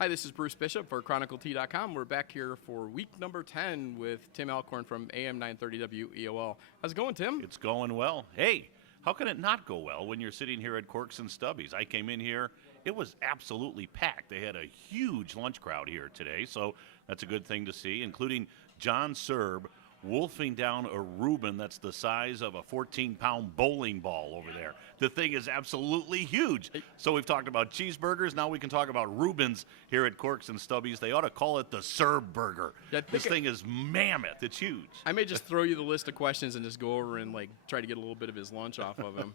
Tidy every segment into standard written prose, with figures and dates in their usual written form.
Hi, this is Bruce Bishop for ChronicleT.com. We're back here for week number 10 with Tim Alcorn from AM 930 WEOL. How's it going, Tim? It's going well. Hey, how can it not go well when you're sitting here at Corks and Stubbies? I came in here, it was absolutely packed. They had a huge lunch crowd here today, so that's a good thing to see, including John Serb wolfing down a Reuben that's the size of a 14-pound bowling ball over there. The thing is absolutely huge. So we've talked about cheeseburgers. Now we can talk about Reubens here at Corks and Stubbies. They ought to call it the Serb Burger. Yeah, this thing is mammoth. It's huge. I may just throw you the list of questions and just go over and try to get a little bit of his lunch off of him.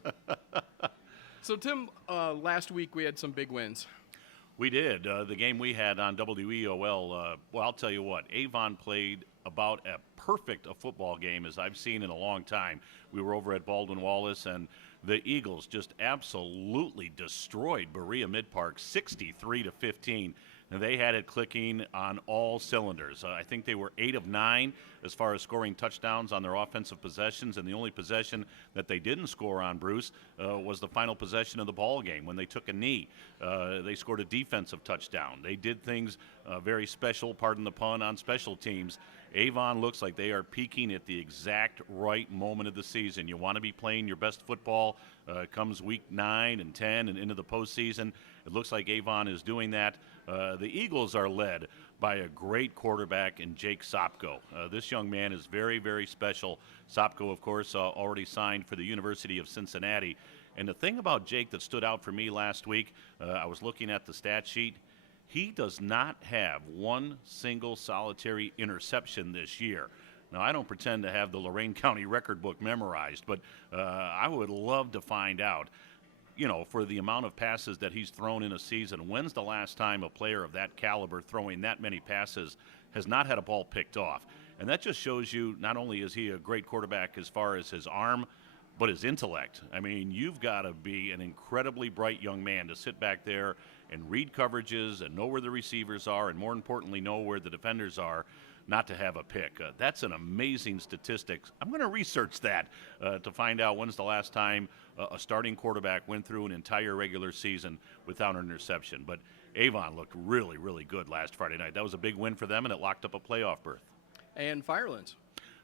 So, Tim, last week we had some big wins. We did. The game we had on WEOL, well, I'll tell you what, Avon played about a perfect a football game as I've seen in a long time. We were over at Baldwin Wallace, and the Eagles just absolutely destroyed Berea Mid-Park 63-15. And they had it clicking on all cylinders. I think they were 8 of 9 as far as scoring touchdowns on their offensive possessions, and the only possession that they didn't score on, Bruce, was the final possession of the ball game when they took a knee. They scored a defensive touchdown. They did things very special, pardon the pun, on special teams. Avon looks like they are peaking at the exact right moment of the season. You want to be playing your best football. Comes week 9 and 10 and into the postseason. It looks like Avon is doing that. The Eagles are led by a great quarterback in Jake Sopko. This young man is very, very special. Sopko, of course, already signed for the University of Cincinnati. And the thing about Jake that stood out for me last week, I was looking at the stat sheet. He does not have one single solitary interception this year. Now, I don't pretend to have the Lorain County record book memorized, but I would love to find out, you know, for the amount of passes that he's thrown in a season, when's the last time a player of that caliber throwing that many passes has not had a ball picked off? And that just shows you not only is he a great quarterback as far as his arm, but his intellect. I mean, you've got to be an incredibly bright young man to sit back there and read coverages and know where the receivers are and, more importantly, know where the defenders are, not to have a pick. That's an amazing statistic. I'm going to research that to find out when's the last time a starting quarterback went through an entire regular season without an interception. But Avon looked really, really good last Friday night. That was a big win for them, and it locked up a playoff berth. And Firelands.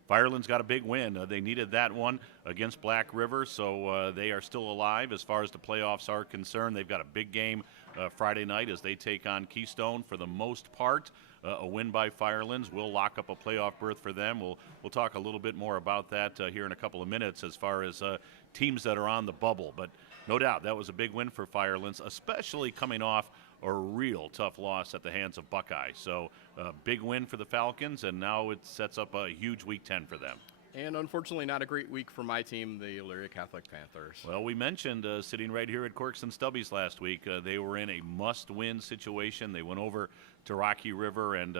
Fireland's got a big win. They needed that one against Black River, so they are still alive as far as the playoffs are concerned. They've got a big game Friday night as they take on Keystone. For the most part, a win by Firelands will lock up a playoff berth for them. We'll talk a little bit more about that here in a couple of minutes as far as teams that are on the bubble. But no doubt that was a big win for Firelands, especially coming off a real tough loss at the hands of Buckeye. So big win for the Falcons, and now it sets up a huge Week 10 for them. And unfortunately, not a great week for my team, the Elyria Catholic Panthers. Well, we mentioned sitting right here at Corks and Stubbies last week, they were in a must-win situation. They went over to Rocky River and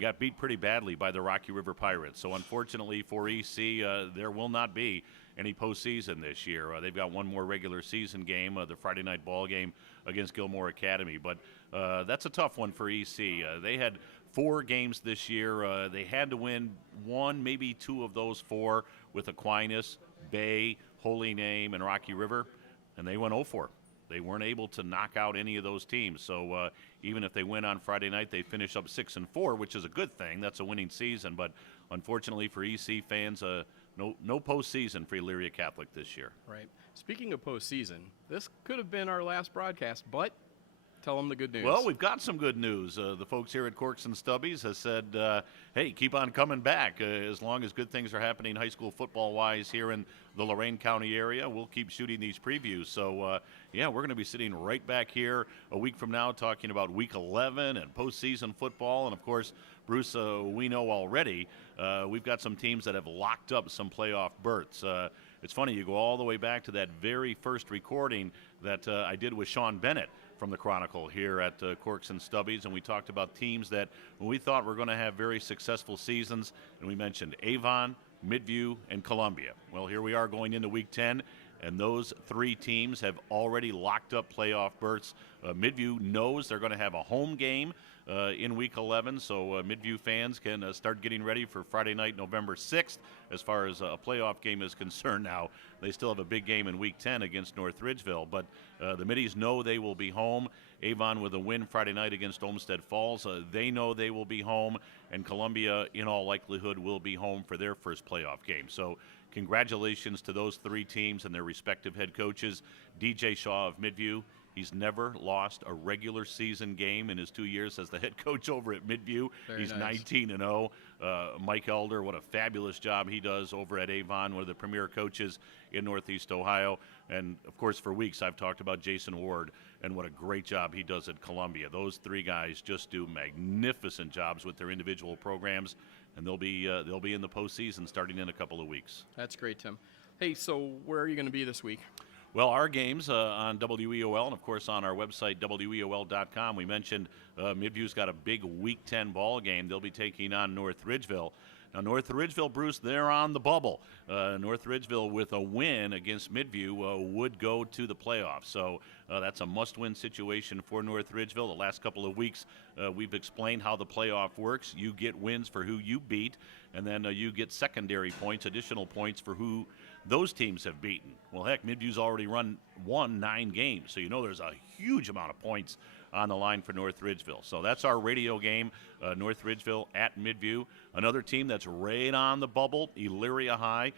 got beat pretty badly by the Rocky River Pirates. So unfortunately for EC, there will not be any postseason this year. They've got one more regular season game, the Friday night ball game against Gilmore Academy. But that's a tough one for EC. They had 4 games this year. They had to win 1, maybe 2 of those 4 with Aquinas, Bay, Holy Name, and Rocky River, and they went 0-4. They weren't able to knock out any of those teams. So even if they win on Friday night, they finish up 6-4, which is a good thing. That's a winning season. But unfortunately for EC fans, no postseason for Elyria Catholic this year. Right. Speaking of postseason, this could have been our last broadcast, but tell them the good news. Well, we've got some good news. The folks here at Corks and Stubbies has said, hey, keep on coming back. As long as good things are happening high school football-wise here in the Lorain County area, we'll keep shooting these previews. So, yeah, we're going to be sitting right back here a week from now talking about Week 11 and postseason football. And, of course, Bruce, we know already we've got some teams that have locked up some playoff berths. It's funny, you go all the way back to that very first recording that I did with Sean Bennett from the Chronicle here at Corks and Stubbies, and we talked about teams that we thought were going to have very successful seasons, and we mentioned Avon, Midview, and Columbia. Well, here we are going into Week 10, and those 3 teams have already locked up playoff berths. Midview knows they're going to have a home game in Week 11, so Midview fans can start getting ready for Friday night, November 6th. As far as a playoff game is concerned now, they still have a big game in Week 10 against North Ridgeville, but the Middies know they will be home. Avon with a win Friday night against Olmsted Falls. They know they will be home, and Columbia, in all likelihood, will be home for their first playoff game. So congratulations to those 3 teams and their respective head coaches. DJ Shaw of Midview, he's never lost a regular season game in his 2 years as the head coach over at Midview. He's nice. 19-0. Mike Elder, what a fabulous job he does over at Avon, one of the premier coaches in Northeast Ohio. And, of course, for weeks I've talked about Jason Ward and what a great job he does at Columbia. Those 3 guys just do magnificent jobs with their individual programs, and they'll be in the postseason starting in a couple of weeks. That's great, Tim. Hey, so where are you going to be this week? Well, our games on WEOL and, of course, on our website, WEOL.com. We mentioned Midview's got a big Week 10 ball game. They'll be taking on North Ridgeville. Now, North Ridgeville, Bruce, they're on the bubble. North Ridgeville, with a win against Midview, would go to the playoffs. So that's a must-win situation for North Ridgeville. The last couple of weeks, we've explained how the playoff works. You get wins for who you beat, and then you get secondary points, additional points for who those teams have beaten. Well, heck, Midview's already won 9 games, so you know there's a huge amount of points on the line for North Ridgeville. So that's our radio game, North Ridgeville at Midview. Another team that's right on the bubble, Elyria High.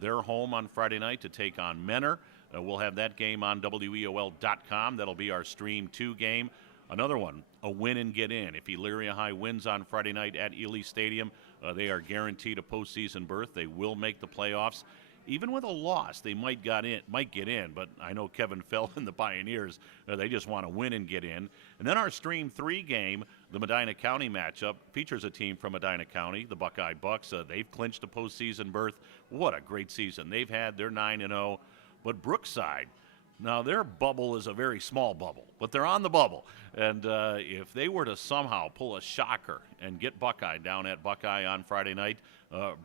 They're home on Friday night to take on Menor. We'll have that game on WEOL.com. That'll be our Stream 2 game. Another one, a win and get in. If Elyria High wins on Friday night at Ely Stadium, they are guaranteed a postseason berth. They will make the playoffs. Even with a loss, they might get in, but I know Kevin Fell and the Pioneers, they just want to win and get in. And then our Stream 3 game, the Medina County matchup, features a team from Medina County, the Buckeye Bucks. They've clinched a postseason berth. What a great season they've had. They're 9-0. But Brookside, now their bubble is a very small bubble, but they're on the bubble. And if they were to somehow pull a shocker and get Buckeye down at Buckeye on Friday night,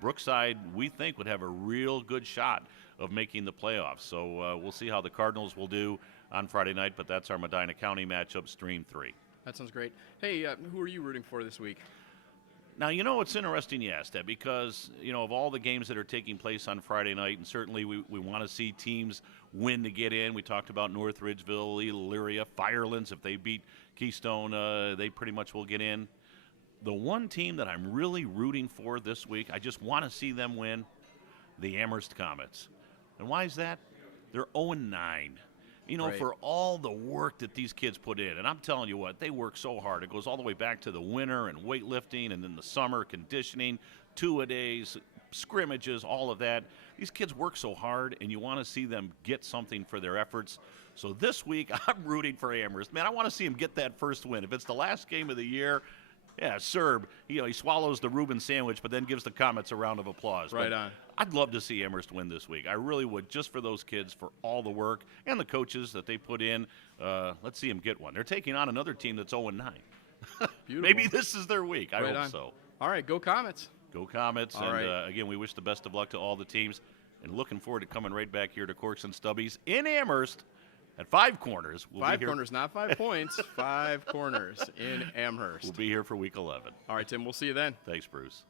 Brookside, we think, would have a real good shot of making the playoffs. So we'll see how the Cardinals will do on Friday night, but that's our Medina County matchup, Stream 3. That sounds great. Hey, who are you rooting for this week? Now, it's interesting you asked that because, of all the games that are taking place on Friday night, and certainly we want to see teams win to get in. We talked about North Ridgeville, Elyria, Firelands. If they beat Keystone, they pretty much will get in. The one team that I'm really rooting for this week, I just want to see them win, the Amherst Comets. And why is that? They're 0-9. Right. For all the work that these kids put in, and I'm telling you what, they work so hard. It goes all the way back to the winter and weightlifting, and then the summer conditioning, 2-a-days, scrimmages, all of that. These kids work so hard, and you want to see them get something for their efforts. So this week, I'm rooting for Amherst. Man, I want to see them get that first win. If it's the last game of the year, yeah, Serb, he swallows the Reuben sandwich, but then gives the Comets a round of applause. Right but on. I'd love to see Amherst win this week. I really would, just for those kids, for all the work and the coaches that they put in. Let's see them get one. They're taking on another team that's 0-9. Maybe this is their week. I hope so. All right, go Comets. Go Comets. All and right. Again, we wish the best of luck to all the teams. And looking forward to coming right back here to Corks and Stubbies in Amherst at 5 Corners. Five Corners, not 5 points. 5 Corners in Amherst. We'll be here for Week 11. All right, Tim, we'll see you then. Thanks, Bruce.